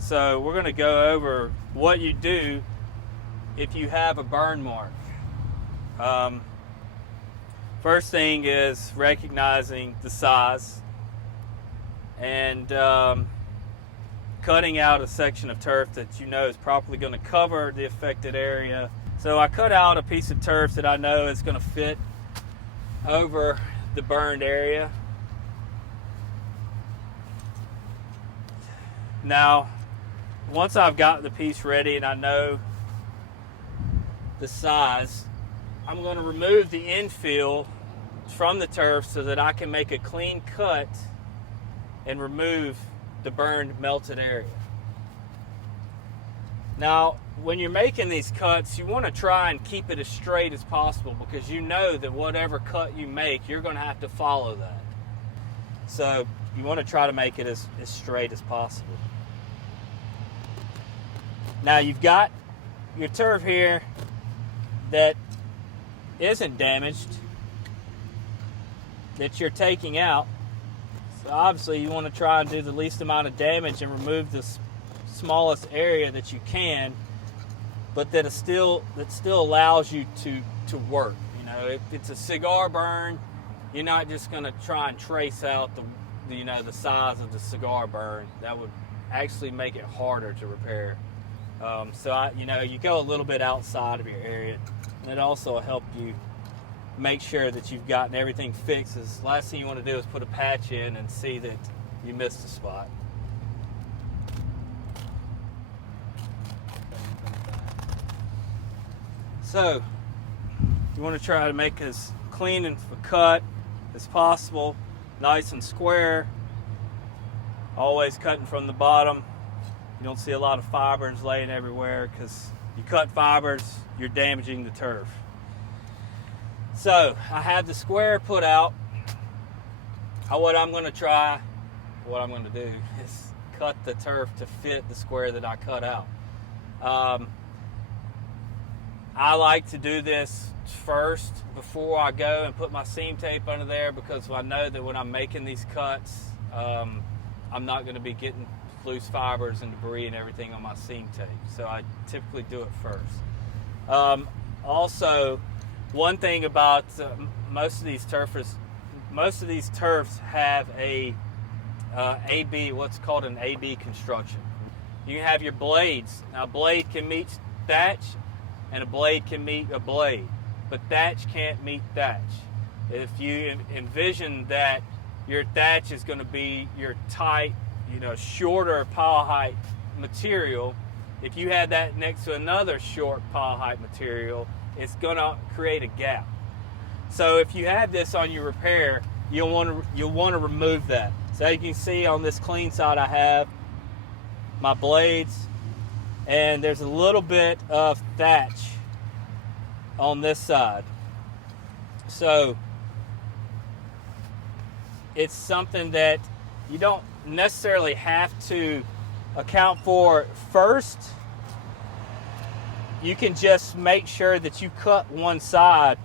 So we're going to go over what you do if you have a burn mark. First thing is recognizing the size and cutting out a section of turf that you know is properly going to cover the affected area. So I cut out a piece of turf that I know is going to fit over the burned area. Now, once I've got the piece ready and I know the size, I'm going to remove the infill from the turf so that I can make a clean cut and remove the burned, melted area. Now, when you're making these cuts, you want to try and keep it as straight as possible, because you know that whatever cut you make, you're going to have to follow that. So you want to try to make it as straight as possible. Now you've got your turf here that isn't damaged, that you're taking out. So obviously you want to try and do the least amount of damage and remove the smallest area that you can, but that still allows you to work. You know, if it's a cigar burn, you're not just going to try and trace out the size of the cigar burn. That would actually make it harder to repair. So you go a little bit outside of your area, and it also will help you make sure that you've gotten everything fixed. The last thing you want to do is put a patch in and see that you missed a spot. So you want to try to make as clean of a cut as possible, nice and square, always cutting from the bottom. You don't see a lot of fibers laying everywhere, because you cut fibers, you're damaging the turf. So I have the square put out. What I'm going to do is cut the turf to fit the square that I cut out. I like to do this first before I go and put my seam tape under there, because I know that when I'm making these cuts, I'm not going to be getting loose fibers and debris and everything on my seam tape. So I typically do it first. Also, one thing about most of these turfs have what's called an AB construction. You can have your blades. Now, a blade can meet thatch, and a blade can meet a blade, but thatch can't meet thatch. If you envision that your thatch is going to be your tight, shorter pile height material, if you had that next to another short pile height material, it's going to create a gap. So if you have this on your repair, you'll want to remove that. So you can see on this clean side, I have my blades, and there's a little bit of thatch on this side. So it's something that you don't necessarily have to account for first. You can just make sure that you cut one side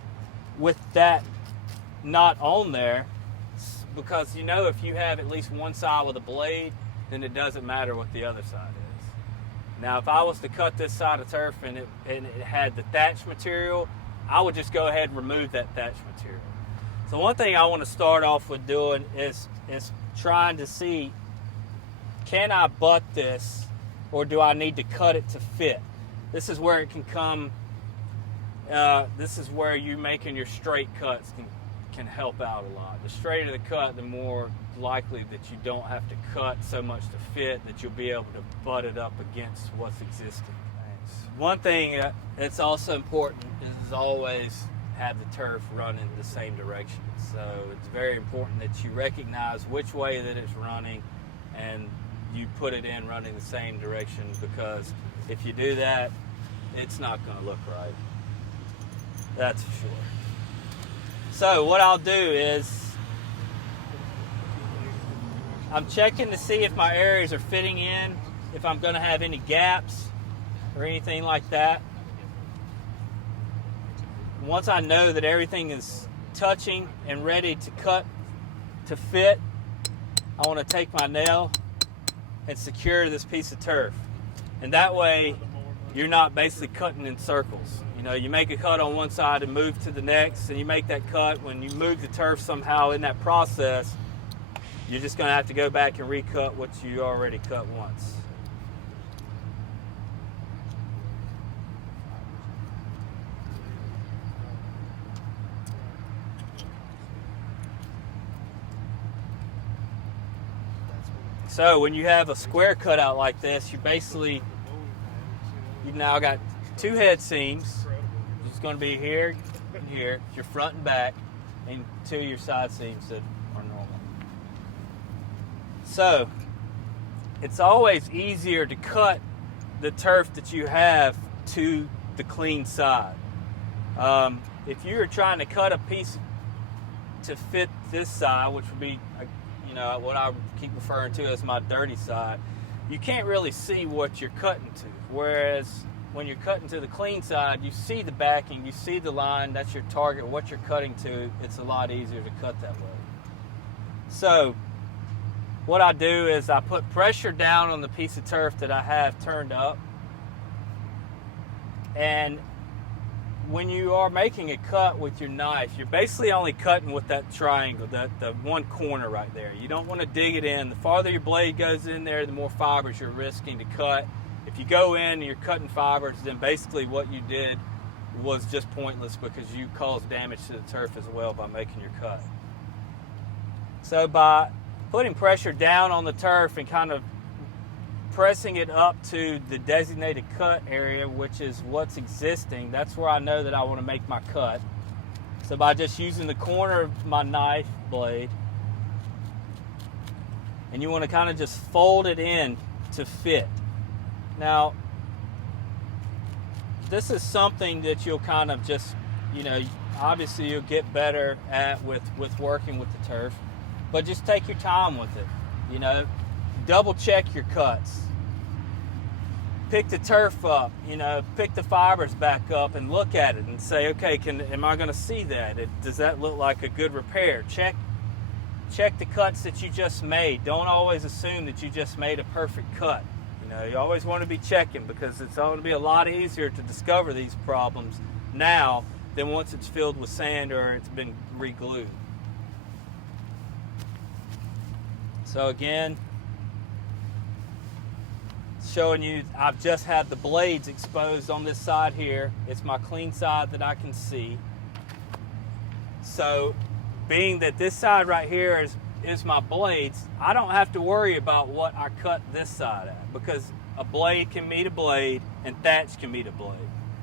with that not on there, because if you have at least one side with a blade, then it doesn't matter what the other side is. Now, if I was to cut this side of turf and it had the thatch material, I would just go ahead and remove that thatch material. So one thing I want to start off with doing is trying to see, can I butt this, or do I need to cut it to fit? This is where it can come, this is where you making your straight cuts can help out a lot. The straighter the cut, the more likely that you don't have to cut so much to fit, that you'll be able to butt it up against what's existing. One thing that's also important is always have the turf run in the same direction. So it's very important that you recognize which way that it's running, and you put it in running the same direction, because if you do that, it's not going to look right. That's for sure. So what I'll do is I'm checking to see if my areas are fitting in, if I'm going to have any gaps or anything like that. Once I know that everything is touching and ready to cut to fit, I want to take my nail and secure this piece of turf. And that way, you're not basically cutting in circles. You know, you make a cut on one side and move to the next, and you make that cut. When you move the turf somehow in that process, you're just going to have to go back and recut what you already cut once. So when you have a square cutout like this, you've now got two head seams. It's going to be here and here, your front and back, and two of your side seams that are normal. So it's always easier to cut the turf that you have to the clean side. If you're trying to cut a piece to fit this side, which would be what I keep referring to as my dirty side, you can't really see what you're cutting to. Whereas when you're cutting to the clean side, you see the backing, you see the line, that's your target, what you're cutting to. It's a lot easier to cut that way. So what I do is I put pressure down on the piece of turf that I have turned up, and when you are making a cut with your knife, you're basically only cutting with that triangle, the one corner right there. You don't want to dig it in. The farther your blade goes in there, the more fibers you're risking to cut. If you go in and you're cutting fibers, then basically what you did was just pointless, because you caused damage to the turf as well by making your cut. So by putting pressure down on the turf and kind of pressing it up to the designated cut area, which is what's existing, that's where I know that I want to make my cut. So by just using the corner of my knife blade, and you want to kind of just fold it in to fit. Now, this is something that you'll kind of just, obviously you'll get better at with working with the turf, but just take your time with it. Double check your cuts. Pick the turf up, pick the fibers back up and look at it and say, okay, am I going to see that? Does that look like a good repair? Check the cuts that you just made. Don't always assume that you just made a perfect cut. You always want to be checking, because it's going to be a lot easier to discover these problems now than once it's filled with sand or it's been re-glued. So again, showing you, I've just had the blades exposed on this side here. It's my clean side that I can see. So being that this side right here is my blades, I don't have to worry about what I cut this side at, because a blade can meet a blade and thatch can meet a blade.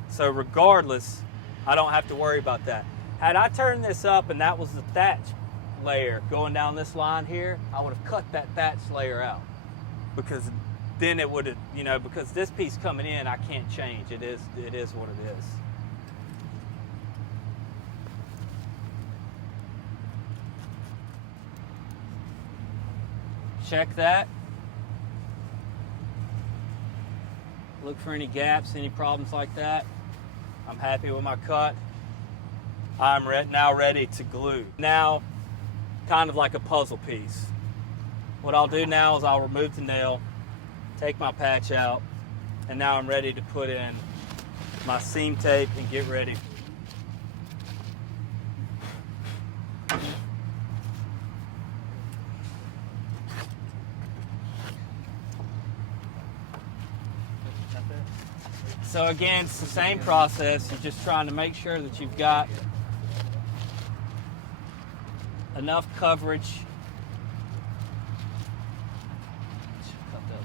So regardless, I don't have to worry about that. Had I turned this up and that was the thatch layer going down this line here, I would have cut that thatch layer out, because then it would have, because this piece coming in, I can't change. It is what it is. Check that. Look for any gaps, any problems like that. I'm happy with my cut. I'm now ready to glue. Now, kind of like a puzzle piece. What I'll do now is I'll remove the nail, take my patch out, and now I'm ready to put in my seam tape and get ready. So again, it's the same process. You're just trying to make sure that you've got enough coverage. Cut that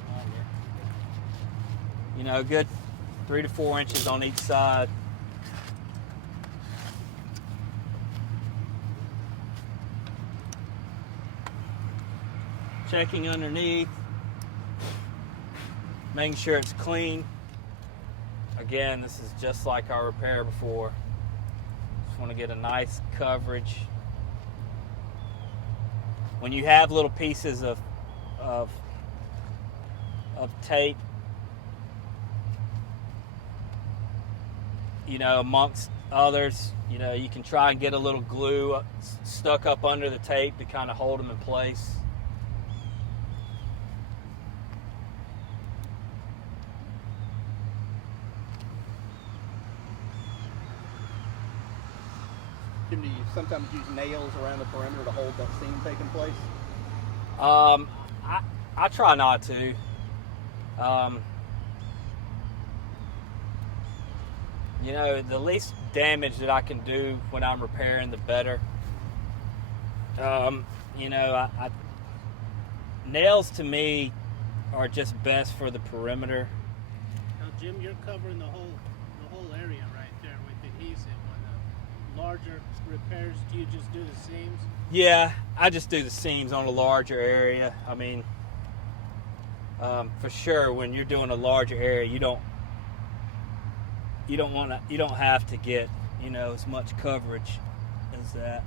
longer. Good 3 to 4 inches on each side. Checking underneath, making sure it's clean. Again, this is just like our repair before. Just want to get a nice coverage. When you have little pieces of tape, amongst others, you can try and get a little glue stuck up under the tape to kind of hold them in place. sometimes use nails around the perimeter to hold that seam taking place? I try not to. You know, the least damage that I can do when I'm repairing, the better. You know, nails to me are just best for the perimeter. Now, Jim, you're covering the whole area right there with adhesive. On the larger repairs, do you just do the seams? Yeah, I just do the seams on a larger area. I mean, for sure, when you're doing a larger area, you don't have to get, you know, as much coverage as that.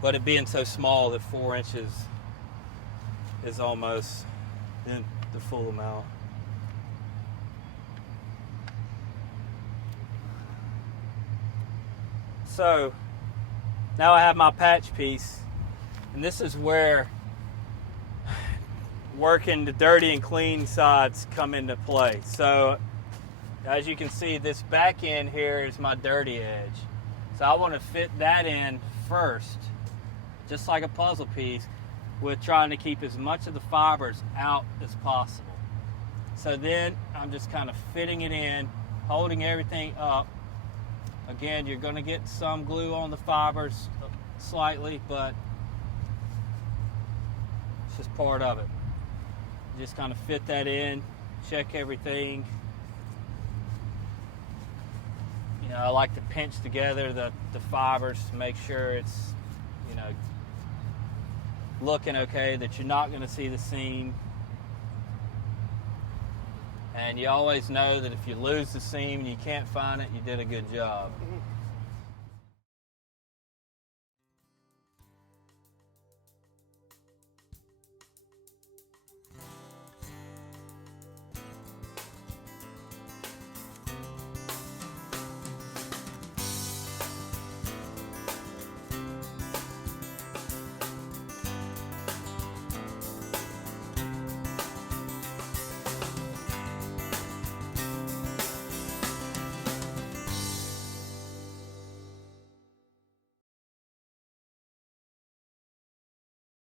But it being so small that 4 inches is almost the full amount. So now I have my patch piece, and this is where working the dirty and clean sides come into play. So as you can see, this back end here is my dirty edge. So I want to fit that in first, just like a puzzle piece, with trying to keep as much of the fibers out as possible. So then I'm just kind of fitting it in, holding everything up. Again, you're going to get some glue on the fibers slightly, but it's just part of it. Just kind of fit that in, check everything. You know, I like to pinch together the fibers to make sure it's, you know, looking okay, that you're not going to see the seam. And you always know that if you lose the seam and you can't find it, you did a good job. Mm-hmm.